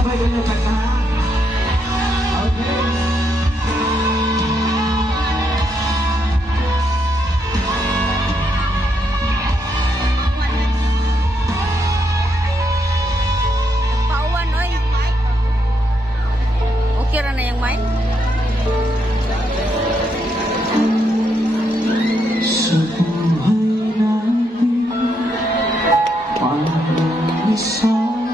sabay ko yung kanta, ha? Okay. Kira na yung mic? Sa buhay natin, parang isang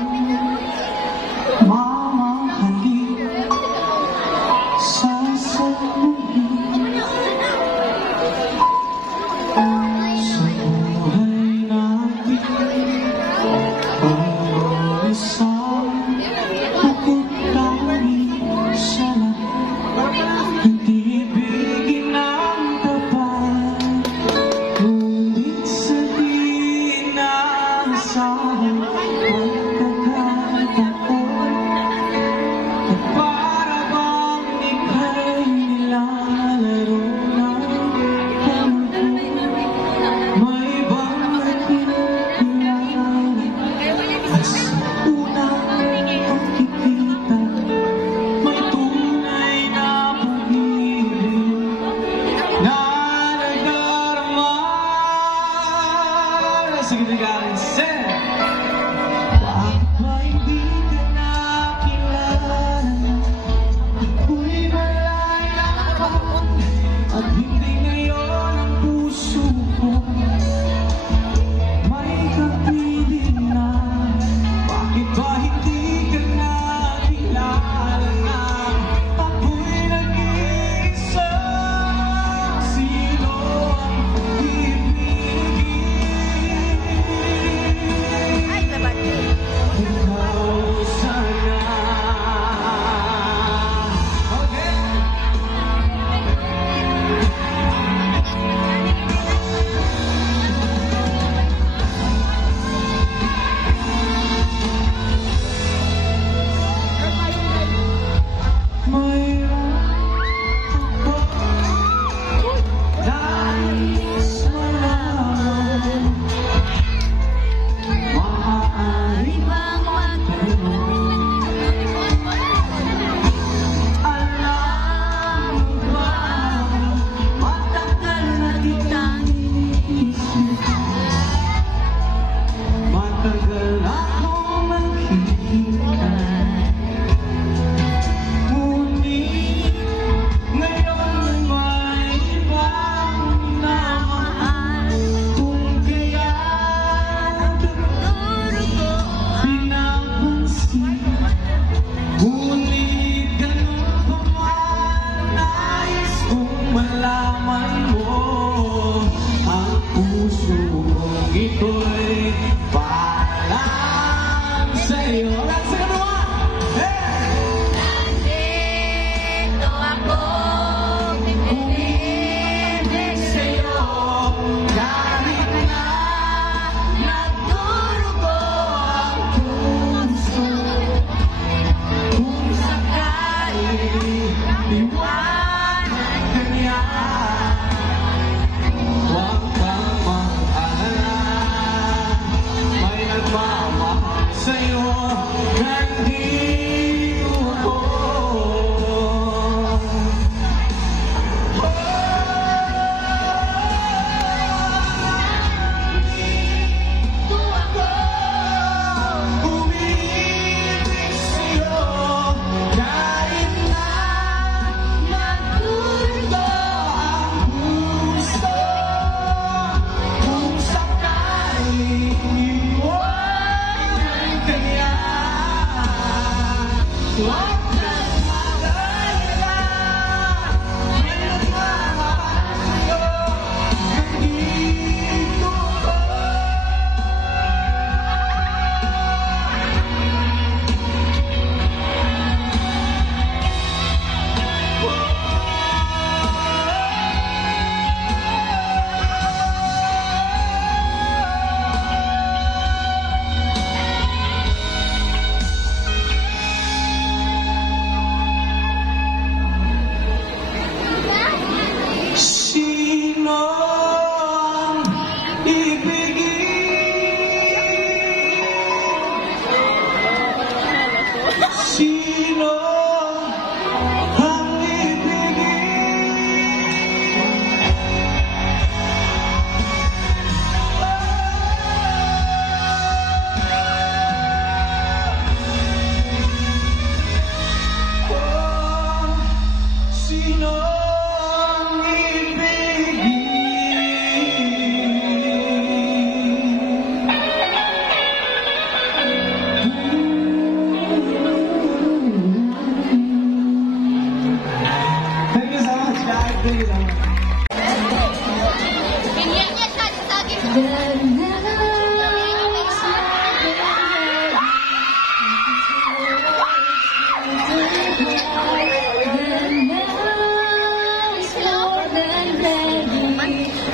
mamahalin sasaluhin. Sa buhay natin, parang isang bukod langit sa hindi bigin ang tapat, ngunit sa di naasahan pagkakataon, at para bang ika'y nilalaro ng pangko, may bakit kilala at sa unang pagkikita may tunay na pag-ibig na nagdarama. Sige, tigarin, Sen! Bakit ba hindi ka nakilala? Ako'y malaya pa, at hindi ngayon ang puso ko may kapiling na. Bakit ba hindi ka nakilala na ako'y nag-iisa? Sino ang ibigin? Ay, sabat. Ikaw sana. Okay? Mayroon ako nais malaman, maaari Ibang magtanong, alam mo ba, matagal na kitang iniisip, matagal akong naghihintay. Ngunit ngayon may ibang minamahal, kung kaya't pinapansin. Ngunit ganun pa man, nais kong malaman mo, ang puso kong ito'y parang sa'yo. That's it, everyone! Hey! Nandito ako, Ibig sa'yo, kahit na nagdurugo ang puso, kung sakali iwanan ka niya, huwag kang mag-alala, may nagmamahal sa'yo, nandito ako. Umiibig sa'yo, kahit na nagdurugo ang puso, kung sakali iwanan ka niya, huwag kang mag-alala, may nagmamahal sa'yo, nandito ako. Bigyan niya siya sa akin.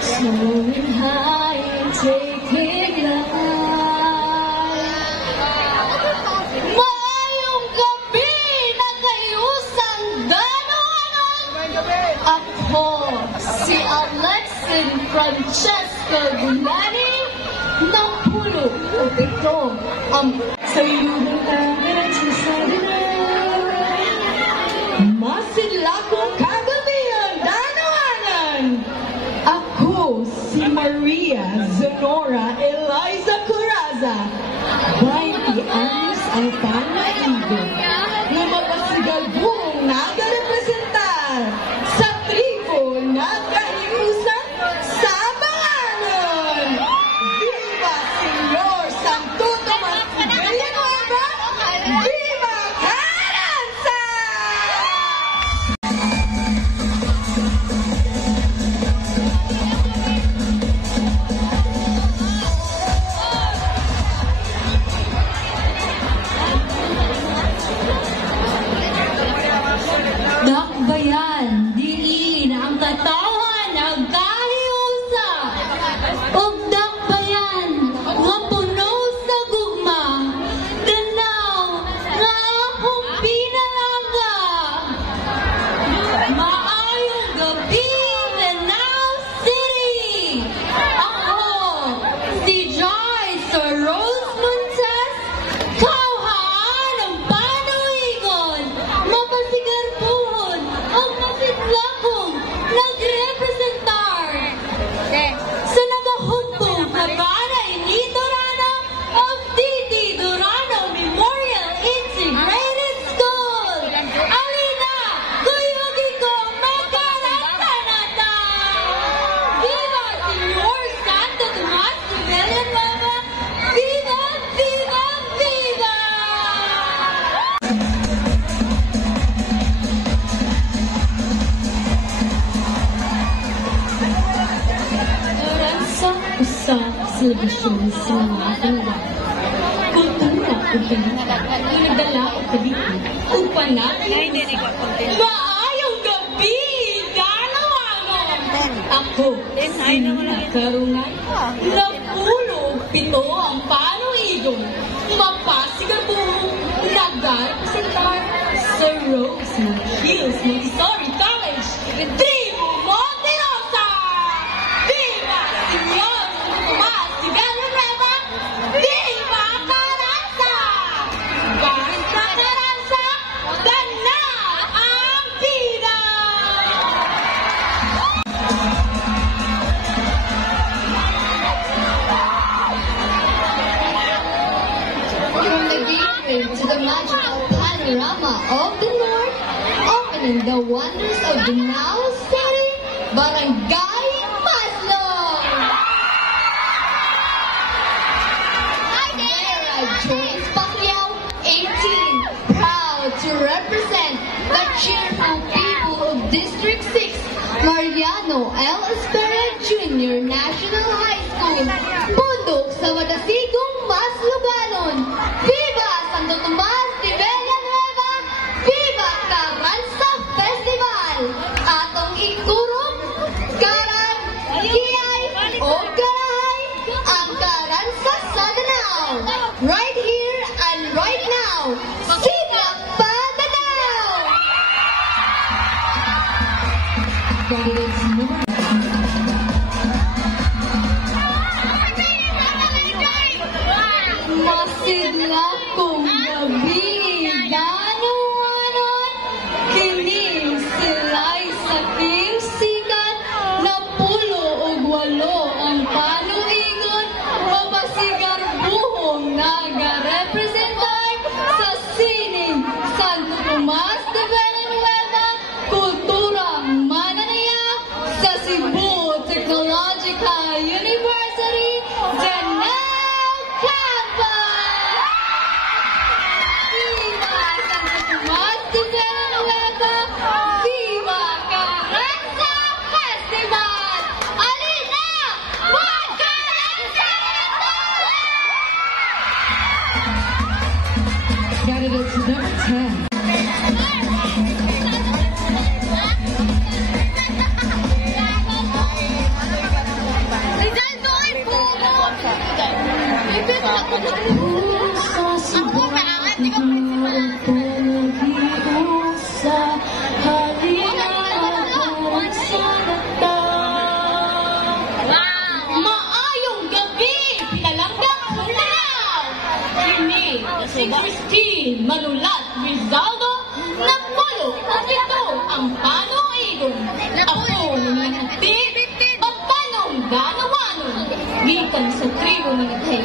Soaring high and taking life. Maayong gabi na kayusang danoanon. Ako si Alexin Francesca Gulani ng pulo o ito ang sayulong tangan sa sadinay. Masilakong kagabihan danoanon. Ako si Maria Zenora Eliza Curaza, 20 anos ang panaigo na magasigalbong nagarepresentar sa tribo nagkahiusan sa Banganon. Viva Senyor Santo Tomas Villanueva! Viva Carranza! Dakbayan, diin ang katawan ng kahiusa. Ug dakbayan, nga puno sa gugma, ganaw nga akong pinalaga. Maayong gabi, Lanao City. Ako, si Joyce Rose Montes, kauhaan ang panuigon, mapasigarbuhon ang masidlakong nagrepresentar sa nagahugpong na Barangay ni Durano of Titi Durano Memorial Integrated School. Alina, kuyugi ko, magkarantanata! Viva Senyor Santo Tomas Villanueva! Viva, viva, viva! Sa usang selebasyon sa mga tanda. Kultura o pinita, nagdala o kalikid, o panatay. Maayong gabi, Dalawangon! Ako, si Karungan, na pulo pito ang panuigon, mapasigabuhong nagrepresentar sa Rosemont Hills Montessori College, Tribu Monterosa! Viva Senyor Tomas Villanueva! Viva Carranza! Basta Carranza, gana ang vida! From the gateway to the magical panorama of the north, opening the wonders of the now City, Barangay Maslong. There I Joyce Pacquiao, 18, proud to represent the cheerful people of District 6, Mariano L. Espera Jr. National High School, Pundok sa Madasigong Masluganon. Viva Santo Tomas de Villanueva! Viva Carranza Festival! Atong ikurong Karan, Kiyay, o Karahay, ang Carranza sa Danao. Right here and right now. Siga pa Danao! Masid Number 10. Maayong gabi! Pinalanggang unaw! Kini si Christine Manulat Rizaldo Napolo at ito ang Panong Igon. Ako ng hatid at Panong Ganawanon. Gikan sa tribo ni Kay